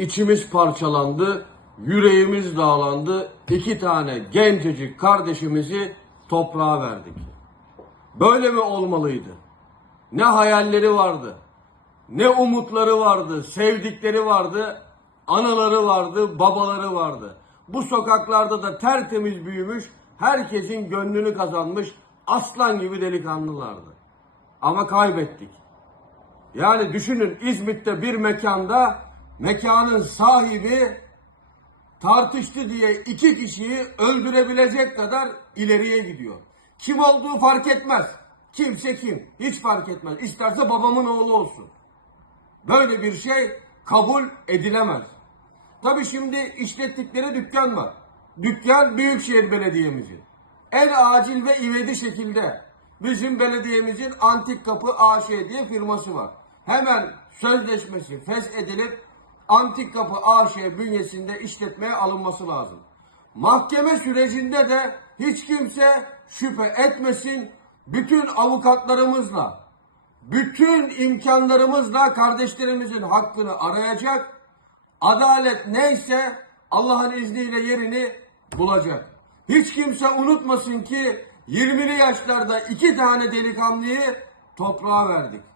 içimiz parçalandı, yüreğimiz dağlandı. İki tane gencecik kardeşimizi toprağa verdik. Böyle mi olmalıydı? Ne hayalleri vardı, ne umutları vardı, sevdikleri vardı, anaları vardı, babaları vardı. Bu sokaklarda da tertemiz büyümüş, herkesin gönlünü kazanmış aslan gibi delikanlılardı. Ama kaybettik. Yani düşünün İzmit'te bir mekanda mekanın sahibi tartıştı diye iki kişiyi öldürebilecek kadar ileriye gidiyor. Kim olduğu fark etmez. Kimse kim. Hiç fark etmez. İsterse babamın oğlu olsun. Böyle bir şey kabul edilemez. Tabii şimdi işlettikleri dükkan var. Dükkan Büyükşehir Belediye'mizin. En acil ve ivedi şekilde bizim belediyemizin Antik Kapı AŞ diye firması var. Hemen sözleşmesi feshedilip Antik Kapı AŞ bünyesinde işletmeye alınması lazım. Mahkeme sürecinde de hiç kimse şüphe etmesin. Bütün avukatlarımızla, bütün imkanlarımızla kardeşlerimizin hakkını arayacak. Adalet neyse Allah'ın izniyle yerini bulacak. Hiç kimse unutmasın ki 20'li yaşlarda iki tane delikanlıyı toprağa verdik.